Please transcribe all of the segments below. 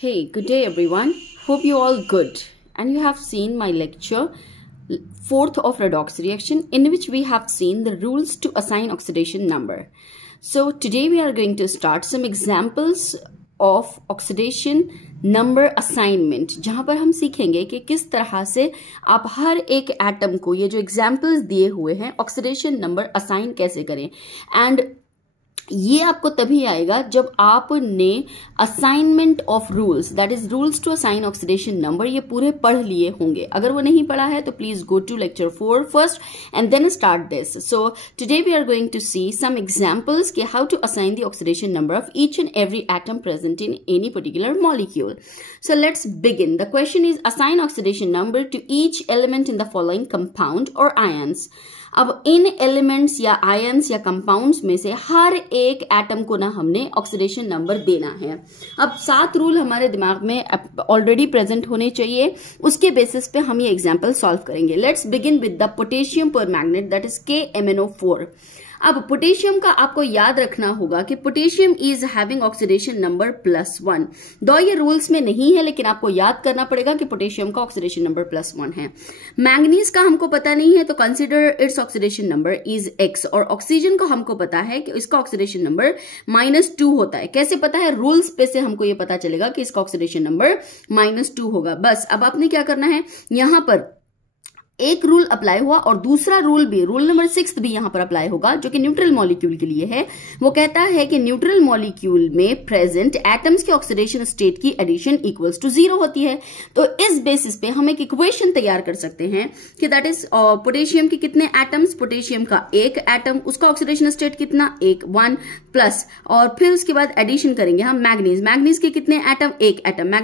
Hey, good day everyone. Hope you all good and you have seen my lecture 4th of redox reaction in which we have seen the rules to assign oxidation number. So today we are going to start some examples of oxidation number assignment जहां पर हम सीखेंगे कि किस तरह से आप हर एक एटम को ये जो एग्जाम्पल्स दिए हुए हैं ऑक्सीडेशन नंबर असाइन कैसे करें एंड ये आपको तभी आएगा जब आपने assignment of rules that is rules to assign oxidation number ये पूरे पढ़ लिए होंगे. अगर वो नहीं पढ़ा है तो please go to lecture 4 first and then start this. So today we are going to see some examples कि how to assign the oxidation number of each and every atom present in any particular molecule. So let's begin. The question is assign oxidation number to each element in the following compound or ions. अब इन elements या ions या compounds में से हर एक atom को ना हमने oxidation number देना है. अब 7 रूल हमारे दिमाग में ऑलरेडी प्रेजेंट होने चाहिए. उसके बेसिस पे हम ये एग्जांपल सॉल्व करेंगे. Let's begin with the potassium permanganate that is KMnO4. अब पोटेशियम का आपको याद रखना होगा कि potassium is having oxidation number +1. दो ये रूल्स में नहीं है लेकिन आपको याद करना पड़ेगा कि पोटेशियम का ऑक्सीडेशन नंबर +1 है. मैंगनीज का हमको पता नहीं है तो consider its oxidation number is X. और ऑक्सीजन का हमको पता है कि इसका ऑक्सीडेशन नंबर -2 होता है. कैसे पता है? रूल्स पे से हमको ये पता चलेगा कि इसका ऑक्सीडेशन नंबर -2 होगा. बस अब आपने क्या करना है, यहां पर एक रूल अप्लाई हुआ और दूसरा रूल भी, रूल नंबर 6 भी यहां पर अप्लाई होगा जो कि न्यूट्रल मॉलिक्यूल के लिए है. वो कहता है कि न्यूट्रल मॉलिक्यूल में प्रेजेंट एटम्स के ऑक्सीडेशन स्टेट की एडिशन इक्वल्स टू 0 होती है. तो इस बेसिस पे हम एक इक्वेशन तैयार कर सकते हैं कि दैट इज पोटेशियम के कितने एटम्स, पोटेशियम का एक एटम, उसका ऑक्सीडेशन स्टेट कितना, 1 प्लस, और फिर उसके बाद एडिशन करेंगे हम मैंगनीज. मैंगनीज के कितने एटम, एक एटम.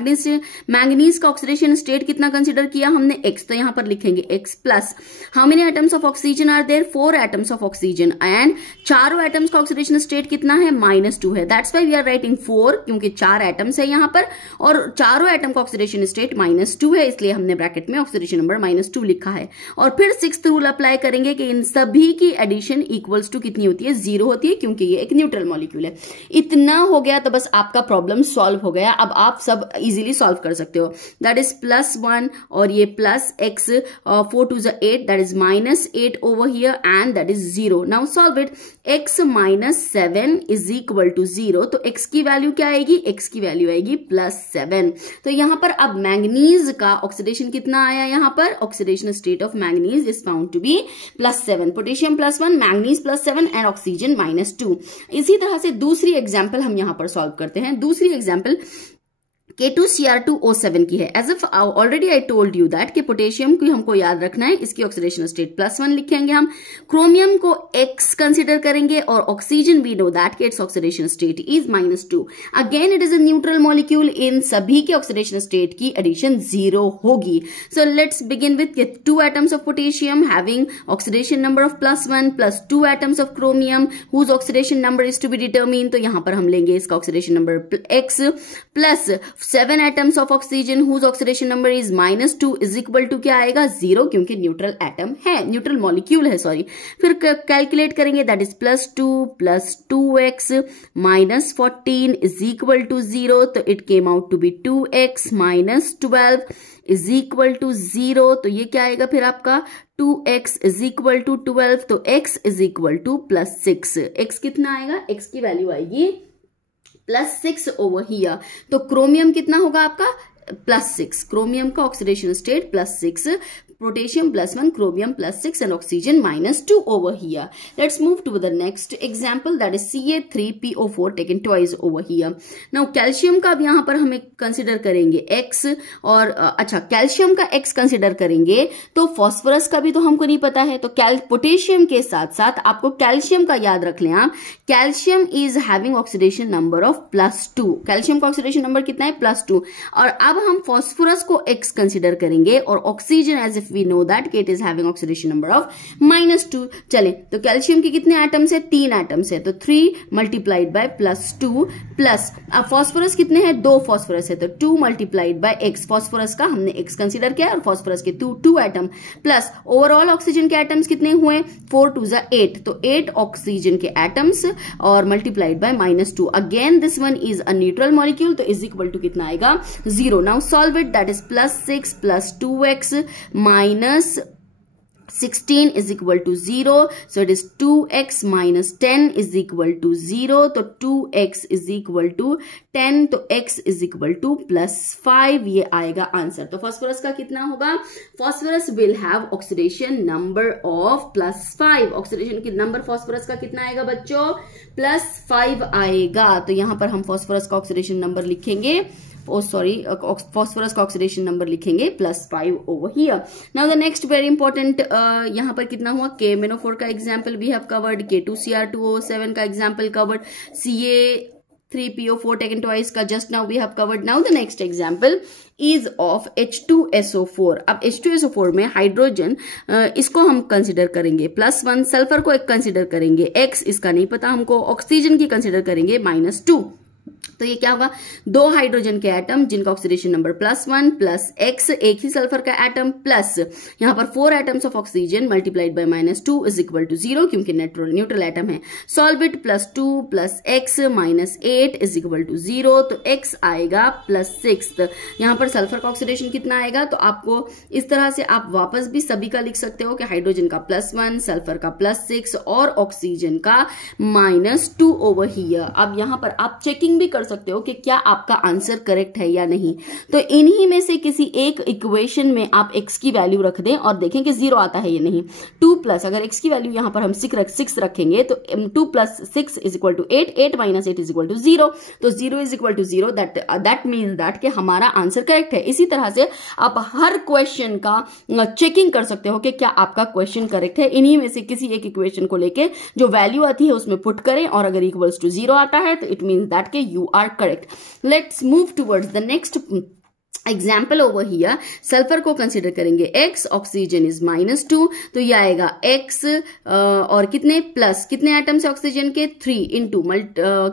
मैंगनीज का ऑक्सीडेशन स्टेट कितना कंसिडर किया हमने, X. तो यहां पर लिखेंगे X plus. How many atoms of oxygen are there? 4 atoms of oxygen and चारों atoms का ऑक्सीडेशन स्टेट कितना है, -2 है. That's why we are writing 4 क्योंकि 4 atoms है यहां पर और चारों एटम का ऑक्सीडेशन स्टेट -2 है, इसलिए हमने ब्रैकेट में ऑक्सीडेशन नंबर -2 लिखा है. और फिर 6th रूल अप्लाई करेंगे कि इन सभी की एडिशन इक्वल्स टू कितनी होती है, 0 होती है क्योंकि ये एक न्यूट्रल मॉलिक्यूल है. इतना हो गया तो बस आपका प्रॉब्लम सॉल्व हो गया. अब आप सब इजीली सॉल्व कर सकते हो. दैट इज +1 और ये +X, 4 to the 8, that is -8 over here and that is 0. Now solve it. X - 7 is equal to 0. तो X की वैल्यू क्या आएगी, X की वैल्यू आएगी +7. तो यहां पर अब मैंगनीज का ऑक्सीडेशन कितना आया, यहां पर oxidation state of manganese is found to be +7. Potassium +1, manganese +7 and oxygen -2. इसी तरह से दूसरी एग्जाम्पल हम यहां पर सॉल्व करते हैं. दूसरी एग्जाम्पल K2Cr2O7 की है. As if already I told you that कि पोटेशियम को हमको याद रखना है, इसकी ऑक्सीडेशन स्टेट +1 लिखेंगे हम. क्रोमियम को X कंसिडर करेंगे और ऑक्सीजन वी नो दैट कि it's oxidation state is -2. Again it is a neutral molecule. इन सभी के ऑक्सीडेशन स्टेट की एडिशन 0 होगी. So let's begin with 2 atoms of potassium having oxidation number of +1 plus 2 atoms of chromium whose oxidation number is to be determine. तो यहां पर हम लेंगे इसका oxidation number X plus 7 atoms of oxygen whose oxidation number is -2 is equal to क्या आएगा, 0 क्योंकि neutral atom है, न्यूट्रल मॉलिक्यूल है सॉरी. फिर कैलकुलेट करेंगे that is +2 plus 2x -14 is equal to 0. तो it came out to be 2x -12 is equal to 0. तो ये क्या आएगा फिर आपका 2x इज इक्वल टू 12. तो x is equal to +6. x कितना आएगा, x की वैल्यू आएगी +6 ओवर हियर. तो क्रोमियम कितना होगा आपका, +6. क्रोमियम का oxidation state +6, potassium +1, chromium +6 and oxygen -2 over here. Let's move to the next example that is Ca3PO4 taken twice over here. Now calcium का अब यहां पर हमें कंसिडर करेंगे X और अच्छा कैल्शियम का X कंसिडर करेंगे तो फॉस्फोरस का भी तो हमको नहीं पता है. तो पोटेशियम के साथ साथ आपको कैल्शियम का याद रख लें आप. Calcium is having oxidation number of +2. Calcium का ऑक्सीडेशन नंबर कितना है, +2. और अब हम फॉस्फोरस को X कंसिडर करेंगे और oxygen as if we know that कि it is having oxidation number of -2। चले तो कैल्शियम के कितने एटम्स है, 3 एटम्स है, तो 3 मल्टीप्लाइड बाय +2 प्लस अब फॉस्फोरस कितने हैं, 2 फॉस्फोरस है, तो 2 मल्टीप्लाइड बाय x, फॉस्फोरस का हमने x कंसीडर किया और फॉस्फोरस के 2 एटम प्लस ओवरऑल ऑक्सीजन के एटम्स कितने हुए, 4 2 8, तो 8 ऑक्सीजन के एटम्स और multiplied by -2। Again this one is a neutral molecule, तो इज इक्वल टू कितना आएगा, 0। Now solve it, that is +6 + 2x -16 is equal to 0. So it is 2x minus 10 is equal to 0. तो 2x is equal to 10, तो x is equal to +5, ये आएगा answer. तो phosphorus का कितना होगा, phosphorus will have oxidation number of +5। Oxidation की number phosphorus का कितना आएगा बच्चों, +5 आएगा। तो यहां पर हम फॉस्फोरस का ऑक्सीडेशन नंबर लिखेंगे, फॉस्फोरस का ऑक्सीडेशन नंबर लिखेंगे +5 over here. Now the next very important, यहां पर कितना हुआ, KMnO4 का example we have covered, K2Cr2O7 का example covered, Ca3PO4 taken twice का just now we have covered. Now the next example is of H2SO4. अब H2SO4 में hydrogen इसको हम कंसिडर करेंगे +1, सल्फर को एक कंसिडर करेंगे x, इसका नहीं पता हमको, ऑक्सीजन की कंसिडर करेंगे -2। तो ये क्या होगा, 2 हाइड्रोजन के एटम जिनका ऑक्सीडेशन नंबर +1 प्लस x, एक ही सल्फर का एटम प्लस यहां पर 4 atoms of oxygen multiplied by -2 is equal to 0, क्योंकि न्यूट्रल एटम है। Solve it, +2 plus x -8 is equal to 0, तो x आएगा +6। यहां पर सल्फर का ऑक्सीडेशन कितना आएगा, तो आपको इस तरह से आप वापस भी सभी का लिख सकते हो कि हाइड्रोजन का +1, सल्फर का +6 और ऑक्सीजन का -2 ओवर हियर। अब यहां पर आप चेकिंग भी कर सकते हो कि क्या आपका आंसर करेक्ट है या नहीं। तो इन्हीं में से किसी एक इक्वेशन में आप x की वैल्यू रख दें और देखें कि 0 आता है या नहीं। 2 प्लस, अगर x की वैल्यू यहां पर हम 6 रखेंगे तो 2 + 6 is equal to 8, 8 - 8 is equal to 0, तो 0 is equal to 0, that means that कि हमारा आंसर करेक्ट है। इसी तरह से आप हर क्वेश्चन का चेकिंग कर सकते हो कि क्या आपका क्वेश्चन करेक्ट है। इन्हीं में से किसी एक इक्वेशन को लेके जो वैल्यू आती है उसमें पुट करें और अगर इक्वल्स टू 0 आता है तो इट मीन्स दैट के you are correct. Let's move towards the next example over here. Sulphur को कंसिडर करेंगे x, ऑक्सीजन इज -2, तो ये आएगा x और कितने प्लस, कितने एटम्स है ऑक्सीजन के, 3 इंटू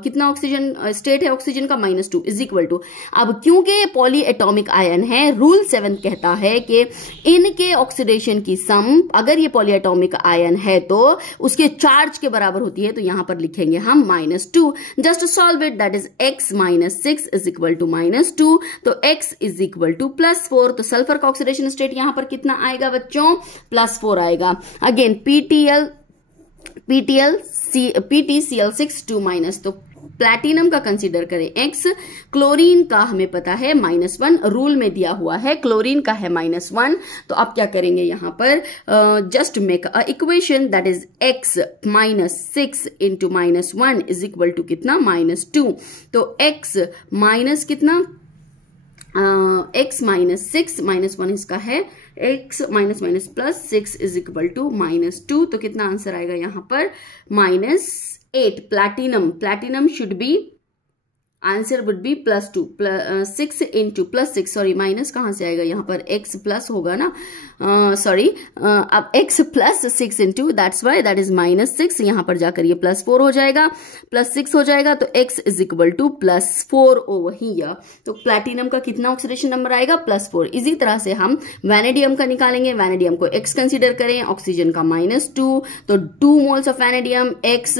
कितना ऑक्सीजन स्टेट है ऑक्सीजन का, -2 इज इक्वल टू। अब क्योंकि ये पॉली एटॉमिक आयन है, रूल 7 कहता है कि इनके ऑक्सीडेशन की सम, अगर ये पॉली एटॉमिक आयन है तो उसके चार्ज के बराबर होती है, तो यहां पर लिखेंगे हम -2। Just solve it, that is x -6 is equal to -2, तो x इज इक्वल टू +4। तो सल्फर का ऑक्सीडेशन स्टेट यहां पर कितना आएगा बच्चों, +4 आएगा। अगेन PtCl6 2-, तो प्लैटिनम का कंसीडर करें x, क्लोरीन का हमें पता है -1, रूल में दिया हुआ है क्लोरीन का है -1, तो आप क्या करेंगे यहां पर, just make a equation that is x -6 into -1 is equal to कितना, -2, तो x माइनस कितना, x -6 -1 इसका है, x +6 इज इक्वल टू -2, तो कितना आंसर आएगा यहां पर, -8। Platinum should be, answer would be +2, 6 into +6, sorry minus कहां से आएगा यहां पर, x प्लस होगा ना, सॉरी अब x +6 into, that's why that is -6, यहां पर जाकर ये +4 हो जाएगा, +6 हो जाएगा, तो x is equal to +4 over here. तो प्लैटिनम का कितना ऑक्सीडेशन नंबर आएगा, +4। इसी तरह से हम वैनेडियम का निकालेंगे, वैनेडियम को x कंसीडर करें, ऑक्सीजन का -2, तो 2 moles of vanadium, x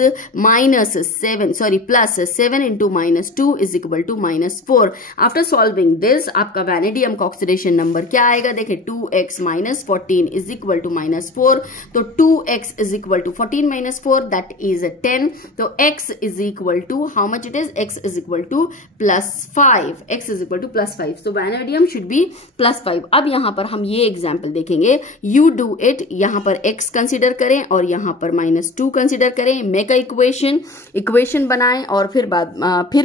+7 into -2 is equal to -4. After solving this, आपका वैनेडियम का ऑक्सीडेशन नंबर क्या आएगा, देखिए 2x - 14 is equal to -4, तो 2x is equal to 14 - 4, that is 10, तो x is equal to how much it is, x is equal to +5, x is equal to +5, so vanadium should be +5। अब यहां पर हम ये एग्जाम्पल देखेंगे, you do it, यहां पर x कंसिडर करें और यहां पर -2 कंसिडर करें, मेक अ इक्वेशन बनाएं और फिर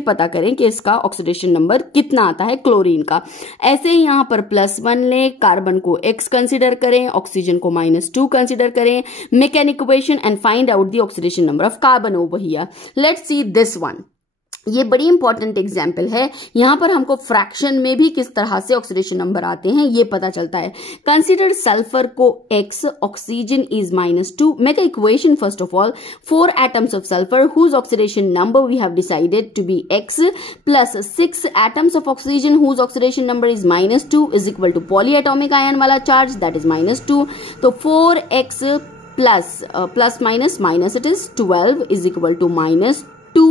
पता करें कि इसका ऑक्सीडेशन नंबर कितना आता है क्लोरीन का। ऐसे ही यहां पर +1 लें, कार्बन को x कंसिडर करें, ऑक्सीजन को -2 कंसिडर करें, make an equation and find out the oxidation number of carbon over here. Let's see this one. ये बड़ी इंपॉर्टेंट एग्जाम्पल है। यहां पर हमको फ्रैक्शन में भी किस तरह से ऑक्सीडेशन नंबर आते हैं ये पता चलता है। कंसीडर सल्फर को x, oxygen is -2। Make a equation first of all, 4 atoms of sulfur whose oxidation number we have decided to be x plus 6 atoms of oxygen whose oxidation number is -2 is equal to polyatomic ion वाला charge that is -2। तो 4x plus minus it is 12 is equal to -2।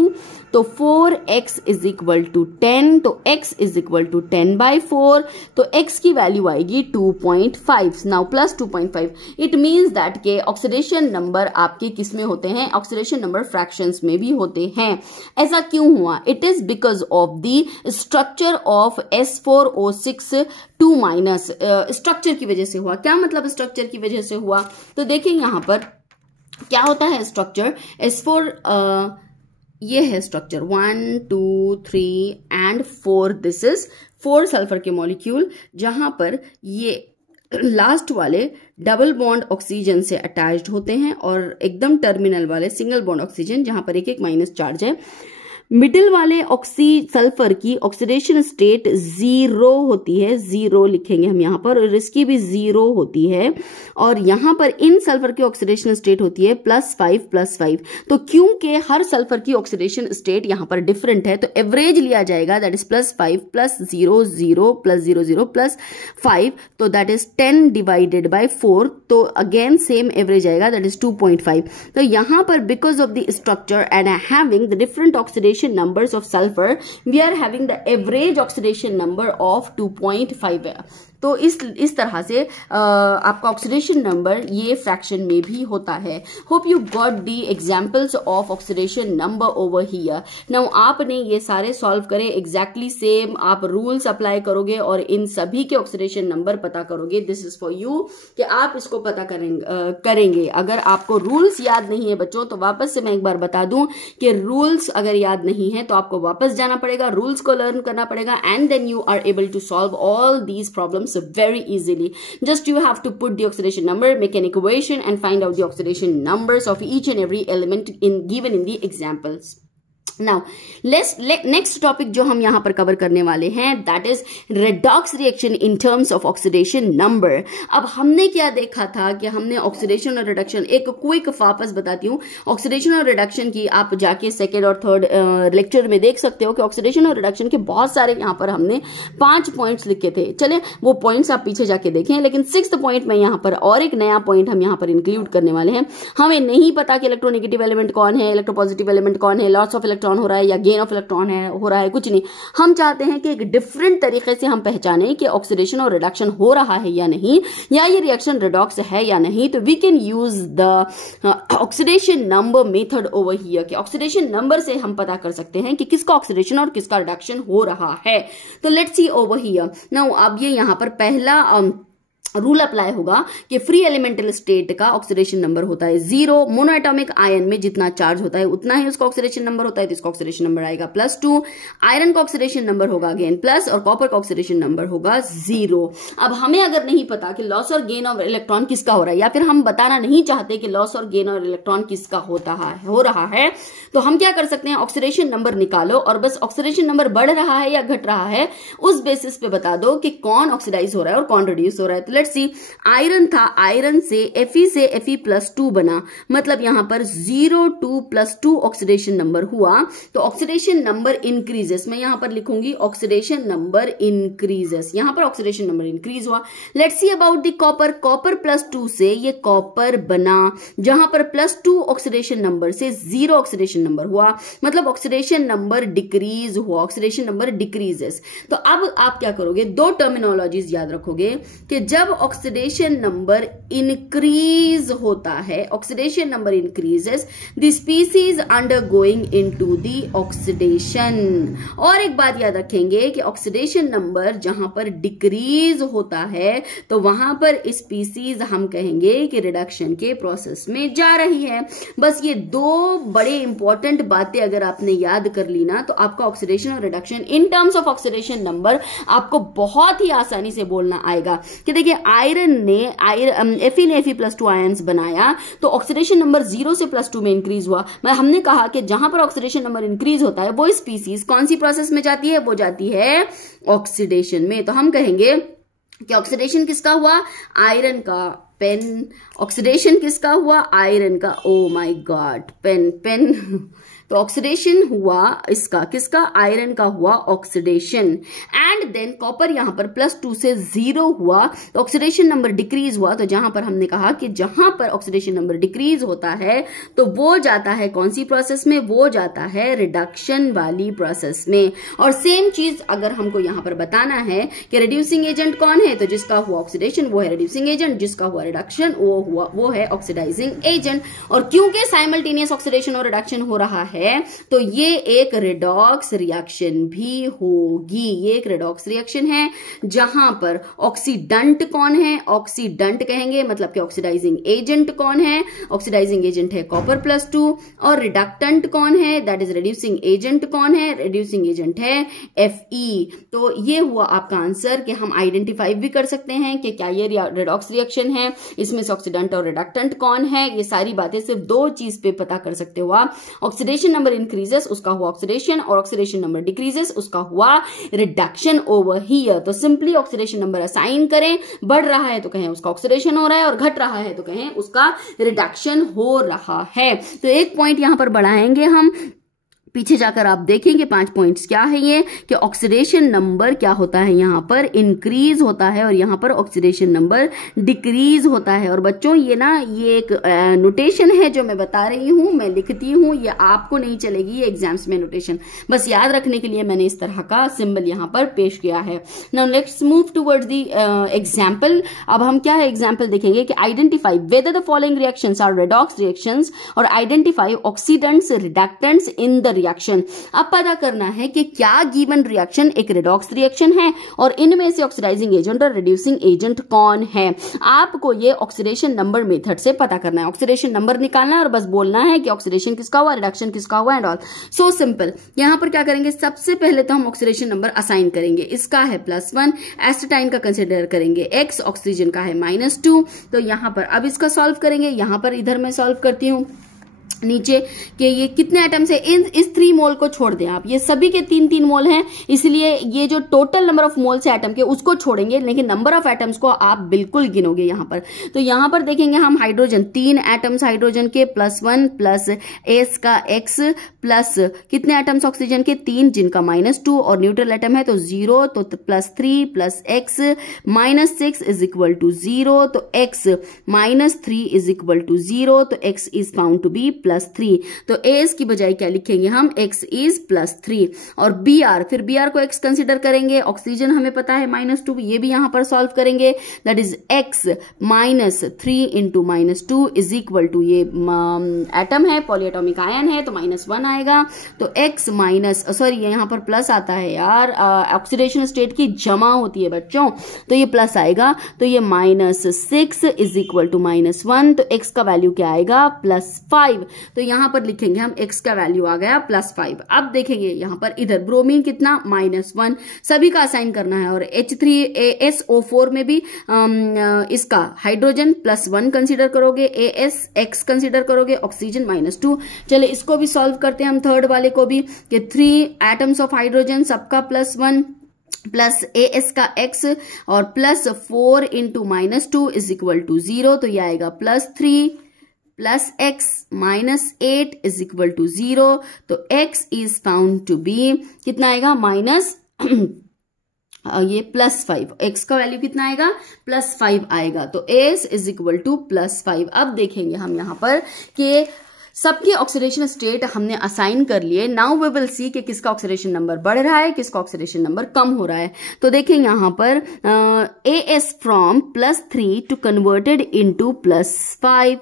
तो 4x is equal to 10, तो x is equal to 10/4, तो x की value आएगी 2.5। Now plus 2.5, it means that के oxidation number आपके किस में होते हैं, ऑक्सीडेशन नंबर फ्रैक्शंस में भी होते हैं। ऐसा क्यों हुआ? It is because of the structure of S4O6 2- structure की वजह से हुआ। क्या मतलब स्ट्रक्चर की वजह से हुआ? तो देखिए यहां पर क्या होता है स्ट्रक्चर S4 ये है structure 1 2 3 and 4। This is 4 sulphur के मॉलिक्यूल, जहां पर ये लास्ट वाले डबल बॉन्ड ऑक्सीजन से अटैच्ड होते हैं और एकदम टर्मिनल वाले सिंगल बॉन्ड ऑक्सीजन जहां पर एक माइनस चार्ज है। मिडिल वाले सल्फर की ऑक्सीडेशन स्टेट 0 होती है, 0 लिखेंगे हम यहां पर, और इसकी भी 0 होती है। और यहां पर इन सल्फर की ऑक्सीडेशन स्टेट होती है +5+5। तो क्योंकि हर सल्फर की ऑक्सीडेशन स्टेट यहां पर डिफरेंट है, तो एवरेज लिया जाएगा, दैट इज +5 +0 0 +0 0 +5, तो दैट इज 10 डिवाइडेड बाय 4, तो अगेन सेम एवरेज आएगा, दैट इज 2.5। तो यहां पर because of the structure and having the different oxidation numbers of sulfur, we are having the average oxidation number of 2.5। तो इस तरह से आपका ऑक्सीडेशन नंबर ये फ्रैक्शन में भी होता है। Hope you got the examples of oxidation number over here. Now आपने ये सारे सॉल्व करे, एग्जैक्टली सेम आप रूल्स अप्लाई करोगे और इन सभी के ऑक्सीडेशन नंबर पता करोगे। दिस इज फॉर यू कि आप इसको पता करेंगे। अगर आपको रूल्स याद नहीं है बच्चों, तो वापस से मैं एक बार बता दूं कि रूल्स अगर याद नहीं है तो आपको वापस जाना पड़ेगा, रूल्स को लर्न करना पड़ेगा, and then you are able to solve all these problems very easily. Just you have to put the oxidation number, make an equation and find out the oxidation numbers of each and every element given in the examples. Now next topic जो हम यहां पर cover करने वाले हैं, that is redox reaction in terms of oxidation number। अब हमने क्या देखा था कि हमने ऑक्सीडेशन और रिडक्शन, एक क्विक वापस बताती हूँ, ऑक्सीडेशन और रिडक्शन की आप जाके सेकेंड और थर्ड लेक्चर में देख सकते हो कि ऑक्सीडेशन और रिडक्शन के बहुत सारे यहाँ पर हमने 5 पॉइंट्स लिखे थे। चले वो पॉइंट्स आप पीछे जाके देखें, लेकिन 6th पॉइंट में यहाँ पर और एक नया पॉइंट हम यहाँ पर इंक्लूड करने वाले हैं। हमें नहीं पता कि इलेक्ट्रोनेगेटिव एलिमेंट कौन है, इलेक्ट्रोपॉजिटिव एलिमेंट कौन है, लॉस ऑफ इलेक्ट्रॉन हो रहा है या गेन ऑफ इलेक्ट्रॉन हो रहा है, कुछ नहीं। हम चाहते हैं कि एक डिफरेंट तरीके से हम पहचाने कि ऑक्सीडेशन और रिडक्शन हो रहा है या नहीं, या ये रिएक्शन रिडॉक्स है या नहीं। तो we can use the oxidation number method over here, कि ऑक्सीडेशन नंबर से हम पता कर सकते हैं कि किसका ऑक्सीडेशन और किसका रिडक्शन हो रहा है। तो let's see over here. Now अब ये यहां पर पहला रूल अप्लाई होगा कि फ्री एलिमेंटल स्टेट का ऑक्सीडेशन नंबर होता है 0। मोनोएटॉमिक आयन में जितना चार्ज होता है उतना ही उसका ऑक्सीडेशन नंबर होता है, तो इसका ऑक्सीडेशन नंबर आएगा +2। आयरन का ऑक्सीडेशन नंबर होगा अगेन प्लस, और कॉपर का ऑक्सीडेशन नंबर होगा 0। अब हमें अगर नहीं पता कि लॉस और गेन ऑफ इलेक्ट्रॉन किसका हो रहा है, या फिर हम बताना नहीं चाहते कि लॉस और गेन और इलेक्ट्रॉन किसका हो रहा है, तो हम क्या कर सकते हैं, ऑक्सीडेशन नंबर निकालो और बस ऑक्सीडेशन नंबर बढ़ रहा है या घट रहा है उस बेसिस पे बता दो कि कौन ऑक्सीडाइज हो रहा है और कौन रिड्यूस हो रहा है। तो लेट्स सी, आयरन था, आयरन से Fe+2 बना, मतलब यहां पर 0 2 +2 ऑक्सीडेशन नंबर हुआ, तो ऑक्सीडेशन नंबर इंक्रीजेस। मैं यहां पर लिखूंगी ऑक्सीडेशन नंबर इंक्रीजेस, यहां पर ऑक्सीडेशन नंबर इंक्रीज हुआ। Let's see about the copper. Copper +2 से ये कॉपर बना, जहां पर +2 ऑक्सीडेशन नंबर से 0 ऑक्सीडेशन नंबर हुआ, मतलब ऑक्सीडेशन नंबर डिक्रीज हुआ, ऑक्सीडेशन नंबर डिक्रीजेस। तो अब आप क्या करोगे, 2 टर्मिनोलॉजीज याद रखोगे कि जब ऑक्सीडेशन नंबर इंक्रीज होता है, oxidation number increases, the species undergoing into the oxidation. और एक बात याद रखेंगे कि ऑक्सीडेशन नंबर जहां पर डिक्रीज होता है तो वहां पर स्पीसीज हम कहेंगे कि रिडक्शन के प्रोसेस में जा रही है। बस ये 2 बड़े इंपॉर्टेंट बातें अगर आपने याद कर ली ना, तो आपका ऑक्सीडेशन और reduction in terms of oxidation number आपको बहुत ही आसानी से बोलना आएगा। कि देखिए आयरन ने Fe ने Fe+2 आयंस बनाया तो ऑक्सीडेशन नंबर 0 से +2 में इंक्रीज हुआ। हमने कहा कि जहां पर ऑक्सीडेशन नंबर इंक्रीज होता है वो स्पीसीज कौन सी प्रोसेस में जाती है, वो जाती है ऑक्सीडेशन में। तो हम कहेंगे कि ऑक्सीडेशन किसका हुआ, आयरन का, पेन। ऑक्सीडेशन किसका हुआ, आयरन का, ओ माय गॉड, पेन। तो ऑक्सीडेशन हुआ इसका, किसका, आयरन का हुआ ऑक्सीडेशन। एंड देन कॉपर यहां पर +2 से 0 हुआ तो ऑक्सीडेशन नंबर डिक्रीज हुआ। तो जहां पर हमने कहा कि जहां पर ऑक्सीडेशन नंबर डिक्रीज होता है तो वो जाता है कौन सी प्रोसेस में, वो जाता है रिडक्शन वाली प्रोसेस में। और सेम चीज अगर हमको यहां पर बताना है कि रिड्यूसिंग एजेंट कौन है, तो जिसका हुआ ऑक्सीडेशन वो है रिड्यूसिंग एजेंट, जिसका हुआ रिडक्शन वो है ऑक्सीडाइजिंग एजेंट। और क्योंकि साइमल्टेनियस ऑक्सीडेशन और रिडक्शन हो रहा है तो ये एक रिडॉक्स रिएक्शन भी होगी। ये एक रिडॉक्स रिएक्शन है जहां पर ऑक्सीडेंट कौन है, ऑक्सीडेंट कहेंगे मतलब कि ऑक्सीडाइजिंग एजेंट कौन है, ऑक्सीडाइजिंग एजेंट है कॉपर +2। और रिडक्टेंट कौन है, दैट इज रिड्यूसिंग एजेंट कौन है, रिड्यूसिंग एजेंट है Fe। तो ये हुआ आपका आंसर कि हम आइडेंटिफाई भी कर सकते हैं कि क्या ये रिडॉक्स रिएक्शन है, इसमें से ऑक्सीडेंट और रिडक्टेंट कौन है। ये सारी बातें सिर्फ दो चीज पे पता कर सकते हो आप, ऑक्सीडेशन नंबर इंक्रीजेस उसका हुआ ऑक्सीडेशन, और ऑक्सीडेशन नंबर डिक्रीजेस उसका हुआ रिडक्शन ओवर हियर। तो सिंपली ऑक्सीडेशन नंबर असाइन करें, बढ़ रहा है तो कहें उसका ऑक्सीडेशन हो रहा है, और घट रहा है तो कहें उसका रिडक्शन हो रहा है। तो एक पॉइंट यहां पर बढ़ाएंगे हम, पीछे जाकर आप देखेंगे 5 पॉइंट्स क्या है ये, कि ऑक्सीडेशन नंबर क्या होता है, यहां पर इंक्रीज होता है और यहां पर ऑक्सीडेशन नंबर डिक्रीज होता है। और बच्चों ये ना, ये एक नोटेशन है जो मैं बता रही हूं, मैं लिखती हूं, ये आपको नहीं चलेगी, ये एग्जाम्स में नोटेशन बस याद रखने के लिए मैंने इस तरह का सिंबल यहां पर पेश किया है। Now let's move towards the example. अब हम क्या है एग्जाम्पल देखेंगे कि identify whether the following reactions are redox reactions, और identify oxidants reductants in the reaction. अब पता करना है कि क्या गिवन रिएक्शन एक रिडॉक्स रिएक्शन है और इनमें से ऑक्सीडाइजिंग एजेंट और रिड्यूसिंग एजेंट कौन है। आपको ये ऑक्सीडेशन नंबर मेथड से पता करना है, ऑक्सीडेशन नंबर निकालना है और बस बोलना है कि ऑक्सीडेशन किसका हुआ, रिडक्शन किसका हुआ एंड ऑल। So simple. यहां पर क्या करेंगे, सबसे पहले तो हम ऑक्सीडेशन नंबर असाइन करेंगे, इसका है +1, एसिटाइन का कंसिडर करेंगे x, ऑक्सीजन का है -2। तो यहां पर अब इसका सॉल्व करेंगे, यहां पर इधर मैं सॉल्व करती हूं नीचे कि ये कितने एटम्स है, इस 3 मोल को छोड़ दें आप, ये सभी के 3-3 मोल हैं, इसलिए ये जो टोटल नंबर ऑफ मोल्स है एटम के उसको छोड़ेंगे, लेकिन नंबर ऑफ एटम्स को आप बिल्कुल गिनोगे यहां पर। तो यहां पर देखेंगे हम हाइड्रोजन, 3 एटम्स हाइड्रोजन के, +1 प्लस एस का x प्लस कितने एटम्स ऑक्सीजन के, 3 जिनका -2, और न्यूट्रल एटम है तो 0, तो +3 plus x -6 is equal to 0, तो x -3 इज इक्वल टू 0, तो x is found to be +3। तो एस की बजाय क्या लिखेंगे हम, x इज +3। और Br, फिर Br को x कंसिडर करेंगे, ऑक्सीजन हमें पता है -2, ये भी यहां पर सॉल्व करेंगे, that is x -3 into -2 is equal to, ये एटम है पॉलीएटॉमिक आयन है तो -1 आएगा, तो x माइनस, सॉरी यहां पर प्लस आता है यार, ऑक्सीडेशन स्टेट की जमा होती है बच्चों, तो ये प्लस आएगा, तो ये -6 इज इक्वल टू -1, तो x का वैल्यू क्या आएगा, +5। तो यहां पर लिखेंगे हम x का वैल्यू आ गया +5। अब देखेंगे यहां पर इधर ब्रोमीन कितना, -1, सभी का असाइन करना है, और H3SO4 में भी इसका हाइड्रोजन +1 कंसीडर करोगे, AS x कंसीडर करोगे, ऑक्सीजन -2। चले इसको भी सॉल्व करते हैं हम, थर्ड वाले को भी, कि 3 एटम्स ऑफ हाइड्रोजन सबका +1 प्लस AS का x और +4 इंटू -2 इज इक्वल टू 0, तो यह आएगा +3 plus x -8 is equal to 0, तो x is found to be कितना आएगा, ये +5, x का वैल्यू कितना आएगा, +5 आएगा, तो S इज इक्वल टू +5। अब देखेंगे हम यहाँ पर कि सबके ऑक्सीडेशन स्टेट हमने असाइन कर लिए। नाउ वी विल सी कि किसका ऑक्सीडेशन नंबर बढ़ रहा है, किसका ऑक्सीडेशन नंबर कम हो रहा है। तो देखें यहां पर AS from +3 to converted into +5,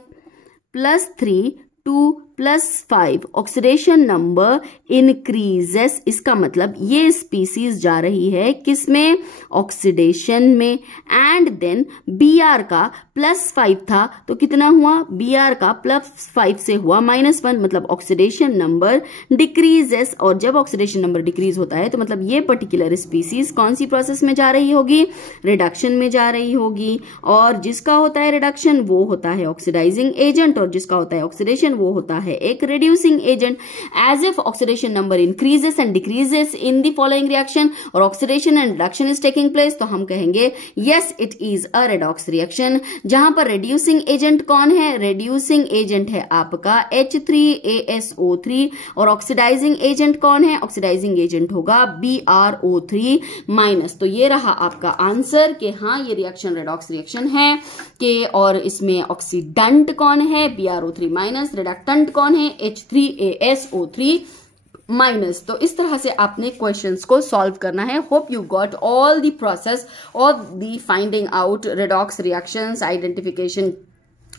+3 to +5 oxidation number increases, इसका मतलब ये स्पीसीज जा रही है किसमें, ऑक्सीडेशन में। एंड देन Br का +5 था तो कितना हुआ, Br का +5 से हुआ -1, मतलब ऑक्सीडेशन नंबर डिक्रीजेस। और जब ऑक्सीडेशन नंबर डिक्रीज होता है तो मतलब ये पर्टिकुलर स्पीसीज कौन सी प्रोसेस में जा रही होगी, रिडक्शन में जा रही होगी। और जिसका होता है रिडक्शन वो होता है ऑक्सीडाइजिंग एजेंट, और जिसका होता है ऑक्सीडेशन वो होता है एक reducing agent. As if oxidation number increases and decreases in the following reaction और oxidation and reduction is taking place, तो हम कहेंगे yes it is a redox reaction. जहां पर रिड्यूसिंग एजेंट कौन है, रिड्यूसिंग एजेंट है आपका H3ASO3, और ऑक्सीडाइजिंग एजेंट कौन है, ऑक्सीडाइजिंग एजेंट होगा BrO3-। तो ये रहा आपका आंसर कि हाँ ये रिएक्शन रेडॉक्स रिएक्शन है कि, और इसमें ऑक्सीडेंट कौन है BrO3-, रिडक्टेंट कौन है H3ASO3-। तो इस तरह से आपने क्वेश्चंस को सॉल्व करना है। Hope you got all the process of the finding out redox reactions, identification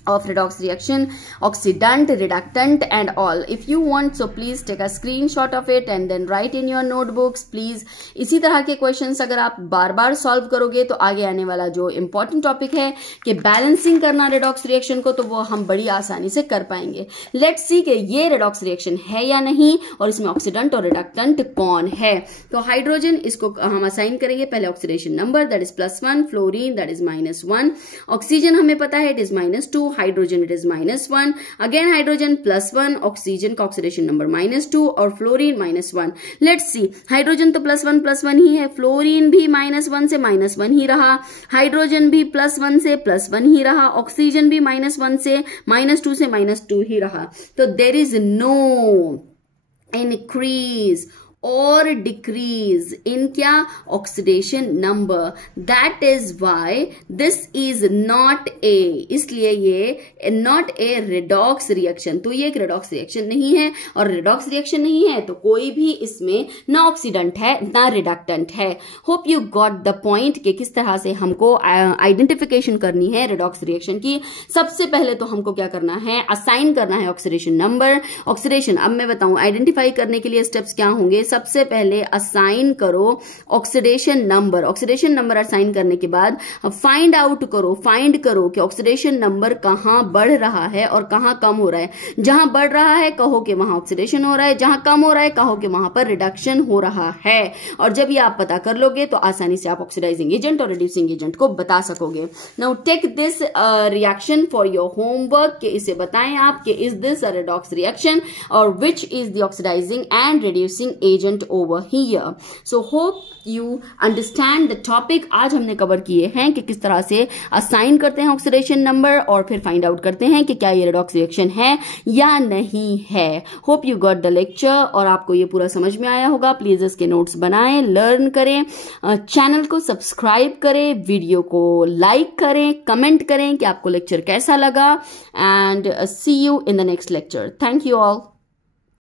of redox reaction, oxidant, reductant and all. If you want, so please take a screenshot of it and then write in your notebooks please. इसी तरह के questions अगर आप बार बार solve करोगे तो आगे आने वाला जो इंपॉर्टेंट टॉपिक है कि बैलेंसिंग करना रेडॉक्स रिएक्शन को, तो वो हम बड़ी आसानी से कर पाएंगे। लेट्स सी कि ये रेडॉक्स रिएक्शन है या नहीं, और इसमें ऑक्सीडेंट और रिडक्टेंट कौन है। तो हाइड्रोजन, इसको हम असाइन करेंगे पहले oxidation number that is +1, fluorine that is -1, oxygen हमें पता है it is -2, hydrogen it is -1, again hydrogen +1, oxygen का ऑक्सीडेशन नंबर -2 और फ्लोरीन -1। लेट्स सी, हाइड्रोजन तो +1 ही है, फ्लोरीन भी -1 से -1 ही रहा, हाइड्रोजन भी +1 से +1 ही रहा, ऑक्सीजन भी -1 से -2 से -2 ही रहा। तो देयर इज नो इंक्रीज और डिक्रीज इन क्या, oxidation number. That is why this is not a, इसलिए ये नॉट ए रेडॉक्स रिएक्शन। तो ये एक रेडॉक्स रिएक्शन नहीं है, और रेडॉक्स रिएक्शन नहीं है तो कोई भी इसमें ना ऑक्सीडेंट है ना रिडक्टेंट है। Hope you got the point कि किस तरह से हमको आइडेंटिफिकेशन करनी है रेडॉक्स रिएक्शन की। सबसे पहले तो हमको क्या करना है, असाइन करना है ऑक्सीडेशन नंबर। ऑक्सीडेशन, अब मैं बताऊं आइडेंटिफाई करने के लिए स्टेप्स क्या होंगे। सबसे पहले असाइन करो oxidation number. Oxidation number assign करने के बाद फाइंड करो कि ऑक्सीडेशन नंबर कहां बढ़ रहा है और कहां कम हो रहा है। जहां बढ़ रहा है कहो कि वहां ऑक्सीडेशन हो रहा है, जहां कम हो रहा है कहो कि वहां पर रिडक्शन हो रहा है। और जब ये आप पता कर लोगे तो आसानी से आप ऑक्सीडाइजिंग एजेंट और रिड्यूसिंग एजेंट को बता सकोगे। Now take this reaction for your homework, कि इसे बताएं आप कि is this a redox reaction और which is the oxidising and reducing agent over here. So hope you understand the topic. आज हमने कवर किए हैं कि किस तरह से असाइन करते हैं ऑक्सीडेशन नंबर और फिर फाइंड आउट करते हैं कि क्या ये रेडॉक्स रिएक्शन है या नहीं है। Hope you got the lecture और आपको ये पूरा समझ में आया होगा। प्लीज इसके नोट्स बनाएं, लर्न करें, चैनल को सब्सक्राइब करें, वीडियो को लाइक करें, कमेंट करें कि आपको लेक्चर कैसा लगा, and see you in the next lecture. Thank you all.